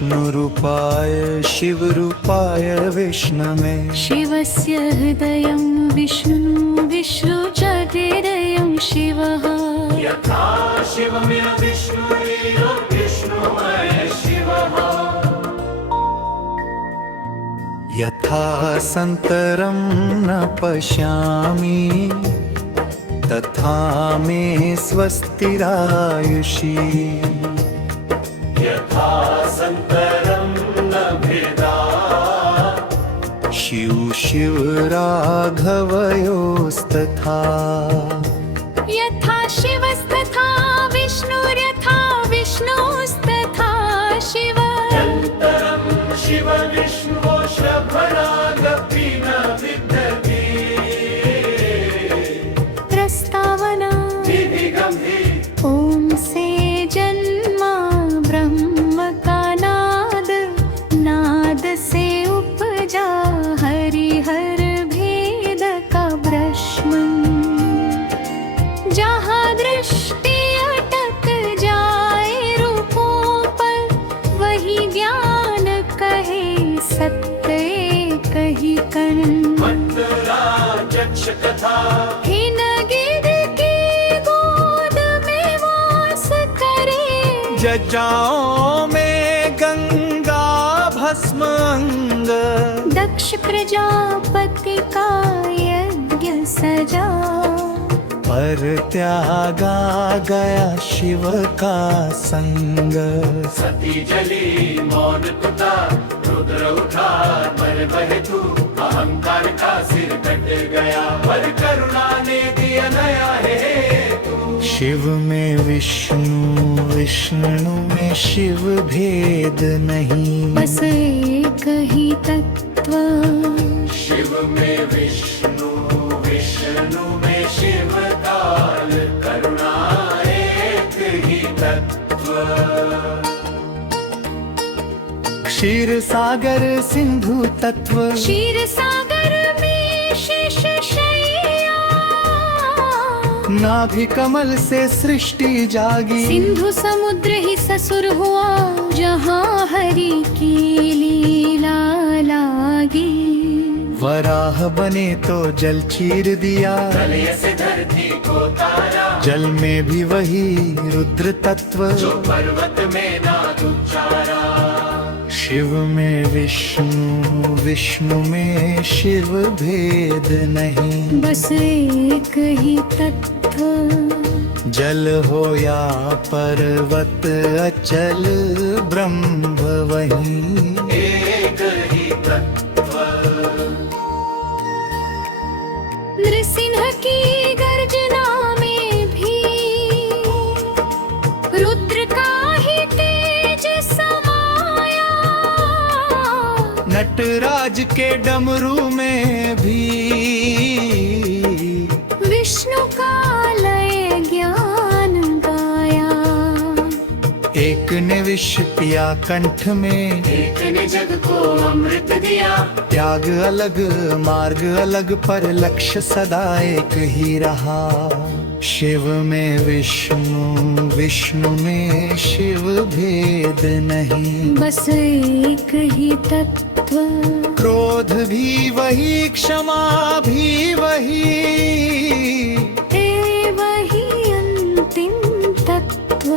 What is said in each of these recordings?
विष्णुरूपाय शिवरूपाय विष्णवे शिवस्य हृदयं विष्णु विष्णु च हृदयं शिवः यथा शिवमिव विष्णुरिव विष्णुमय शिवः यथा सन्तरं न पश्यामि तथा मे स्वस्तिरायुषी यथा सन्तरं न भेदा शिव शिव राघवयोस्तथा यथा शिवस्तथा विष्णुर्यथा विष्णुस्तथा शिव यन्तरं शिव विष्णुवो श्रभरागपि न विद्यते प्रस्तावना विधिगम्भीर ओम से जन्मा ब्रह्म का नाद नाद से उपजा हरिहर भेद का ब्रह्मन जहाँ दृष्टि अटक जाए रूपों पर वही ज्ञान कहे सत्य कही कण मंदरा यक्ष कथा हिनगिरि की गोद में वास करे जजाओं में गंगा भस्म अंग दक्ष प्रजापति का यज्ञ सजा पर त्यागा गया शिव का संग सती जली मौन टूटा रुद्र उठा मर बहे तू अहंकार का सिर कट गया पर करुणा ने दिया नया है तू शिव में विष्णु विष्णु में शिव भेद नहीं बस एक ही तत्व शिव में विष्णु विष्णु में शिव काल करुणा एक ही तत्व क्षीर सागर सिंधु तत्व क्षीर सागर में शेष शैया नाभि कमल से सृष्टि जागी सिंधु समुद्र ही ससुर हुआ जहाँ हरि की लीला लागी वराह बने तो जल चीर दिया प्रलय से धरती को तारा जल में भी वही रुद्र तत्व जो पर्वत में नाद उच्चारा शिव में विष्णु विष्णु में शिव भेद नहीं बस एक ही तत्व जल हो या पर्वत अचल ब्रह्म वही एक ही तत्व नृसिंह की गर्जना में भी रुद्र का ही तेज समाया नटराज के डमरू में भी विष्णु का लय ज्ञान गाया एक ने विष पिया कंठ में एक ने जग को अमृत दिया त्याग अलग मार्ग अलग पर लक्ष्य सदा एक ही रहा शिव में विष्णु विष्णु में शिव भेद नहीं बस एक ही तत्व क्रोध भी वही क्षमा भी वही वही अंतिम तत्व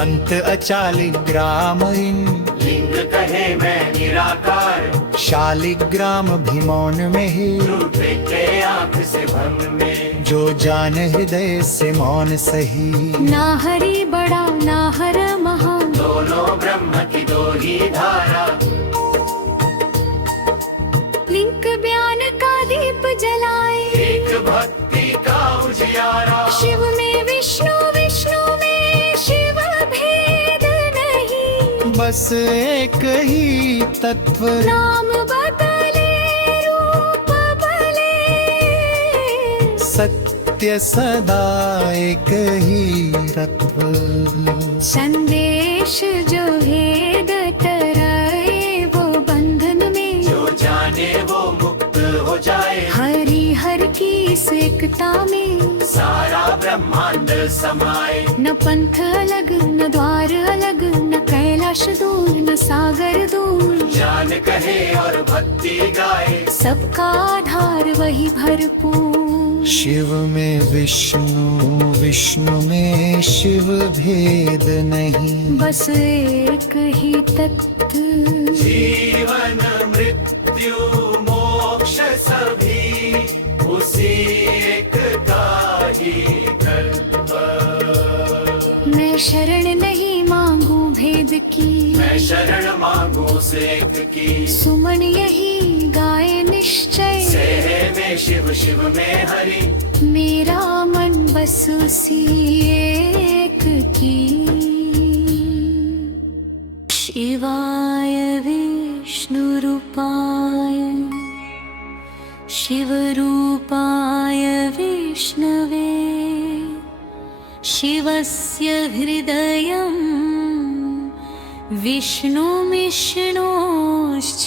अंत अचालिग्राम इन लिंग कहे मैं निराकार शालिग्राम भी मौन में ही रूपे के आंख से भंग में जो जान हृदय से मौन सही ना हरि बड़ा ना हर महान दोनों ब्रह्म की दो ही धारा लिंक बयान का दीप जलाए एक भक्ति का उजियारा शिव में विष्णु विष्णु में शिव भेद नहीं बस एक ही तत्व नाम बदले रूप बदले सत्य सदा एक ही तत्व संदेश जो भेद टराए वो बंधन में जो जाने वो मुक्त हो जाए हरि हर की एकता में सारा ब्रह्मांड समाए न पंथ अलग न द्वार अलग न कैलाश कैलाश दूर न सागर दूर, ज्ञान कहे और भक्ति गाए, सबका आधार वही भरपूर। शिव में विष्णु, विष्णु में शिव भेद नहीं, बस एक ही तत्व, जीवन मृत्यु मोक्ष सभी उसी एक का ही कल्प। मैं शरण नहीं मांगू भेद की, मैं शरण मांगू सेक की, सुमन यही गाए निश्चय, सेहे में शिव शिव में हरि, मेरा मन बस उसी एक की। शिवाय विष्णु रूपाय शिवरूपाय विष्णवे, शिवस्य हृदयं विष्णुमिष्णोश्च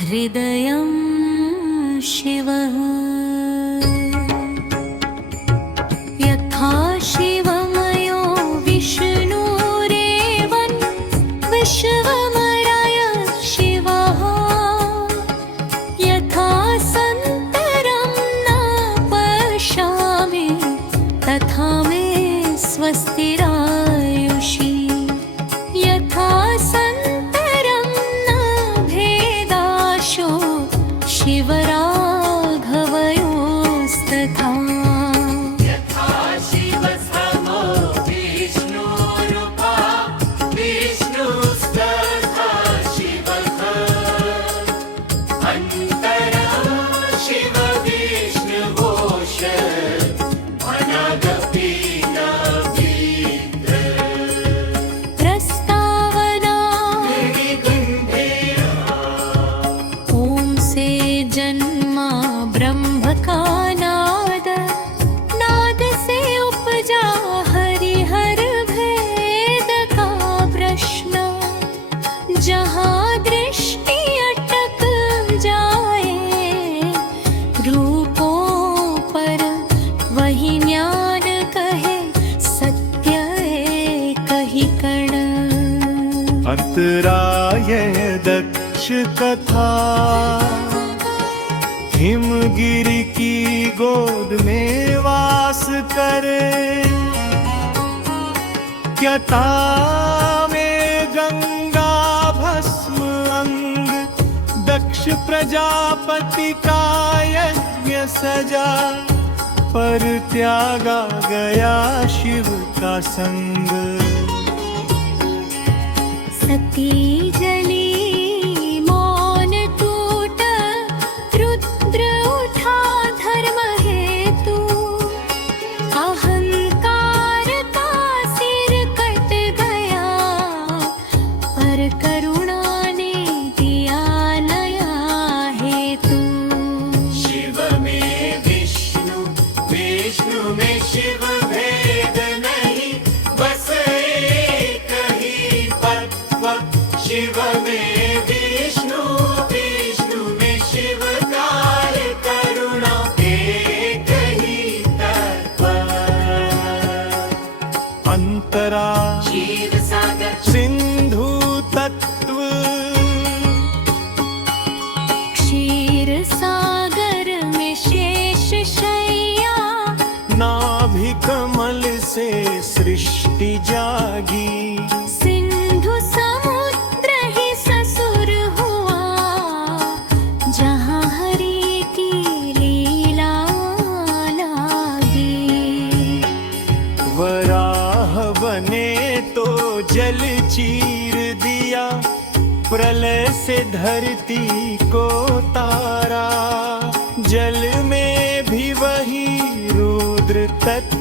हृदयं शिवः। यथा शिवमयो विष्णुरेवं विश्वमराय शिवः, यथा सन्तरं न पश्यामि तथा मे स्वस्तिरायुषी, यथा सन्तरं न भेदाशो शिवराघवयोस्तथा। यथा शिव समो विष्णुरूपा विष्णुस्तथा शिवः, अन्तरं शिव विष्णुवोश अनागपि न विद्ध। प्रस्तावना गिरिगुण्डेरा ओम से जन्मा ब्रह्म का नाद, नाद से उपजा हरिहर भेद का प्रश्न, जहाँ दृष्टि अटक जाए रूपों पर, वही ज्ञान कहे सत्य एक ही कण। अंतराय दक्ष कथा, हिमगिरि की गोद में वास करे, त्यता में गंगा भस्म अंग, दक्ष प्रजापति का यज्ञ सजा, पर त्यागा गया शिव का संग। सती जली मौन टूट, रुद्र उठा धर्म हेतु, अहंकार का सिर कट गया, पर करुणा ने दिया नया हेतु। शिव में विष्णु, विष्णु में शिव भेद नहीं, बस एक ही तत्व। शिव में विष्णु, विष्णु में शिव काल करुणा, एक ही तत्व। अंतरा क्षीर सागर सिंधु तत्व, क्षीर सागर में शेष शैया, नाभि कमल से सृष्टि जागी, सिंधु समुद्र ही ससुर हुआ, जहाँ हरि की लीला लागी। वराह बने तो जल चीर दिया, प्रलय से धरती को तारा, जल में भी वही रुद्र तत्व,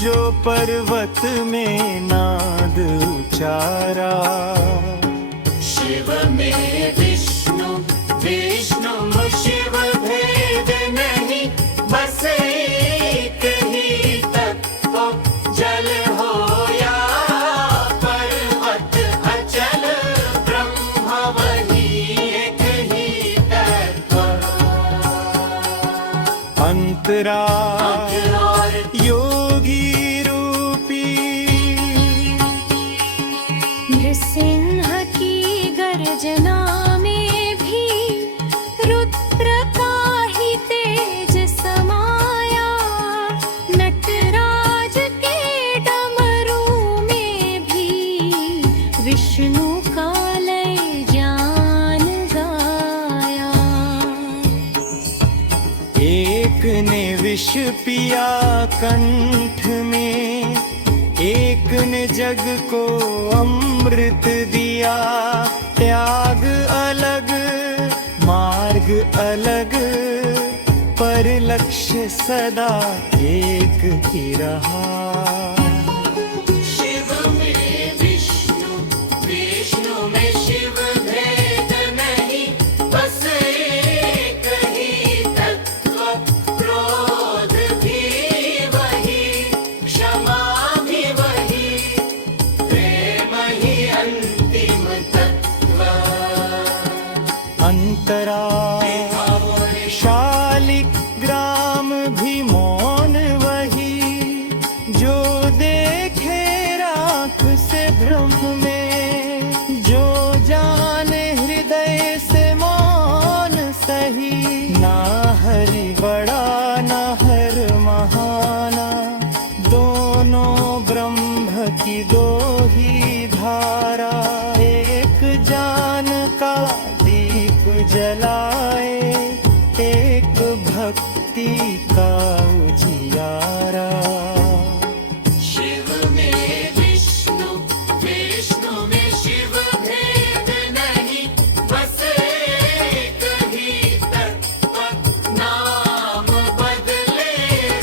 जो पर्वत में नाद उचारा। शिव में विष्णु, विष्णु में शिव भेद नहीं, बस एक ही तत्व। जल हो या पर्वत अचल, ब्रह्म वही एक ही तत्व। अंतरा योगी रूपी विष पिया कंठ में, एक ने जग को अमृत दिया। त्याग अलग मार्ग अलग, पर लक्ष्य सदा एक ही रहा। शिव में विष्णु, विष्णु में शिव, भेद नहीं बस एक ही तत्व। क्रोध भी वही, क्षमा भी वही, प्रेम ही अंतिम तत्व। अंतरा शालिक ग्राम भी मौन वही, जो देखे राख से ब्रह्म में। जो जाने हृदय से मौन सही, ना हरि बड़ा ना हर महाना। दोनों ब्रह्म की दो ही धारा, एक जान का दीप जलाए, एक भक्ति का उजियारा। शिव में विष्णु, विष्णु में शिव, भेद नहीं बस एक ही तत्व। नाम बदले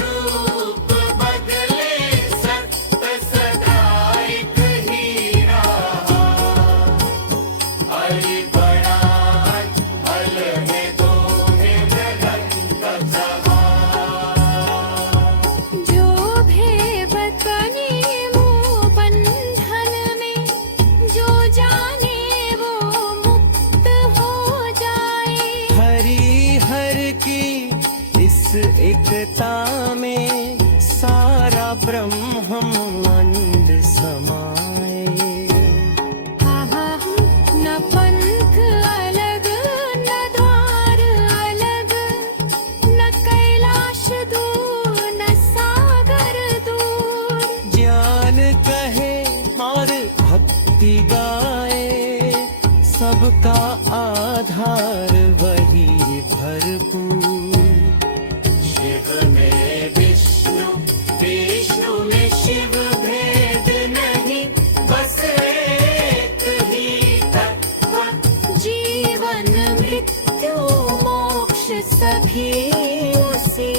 रूप बदले, सत्य सदा एक ही रहा। हरि बड़ा हल है दो है निरंतर सहाय। जो भेद बने वो बंधन में, जो जाने वो मुक्त हो जाए। हरि हर की इस एकता में, सारा ब्रह्मांड समाए। आहा, न पंथ अलग न द्वार अलग, न कैलाश दूर न सागर दूर। ज्ञान कहे और भक्ति गाए, सबका आधार वही भरपूर। शिव में विष्णु, विष्णु में शिव, भेद नहीं बस एक ही तत्व। जीवन मृत्यु मोक्ष सभी उसी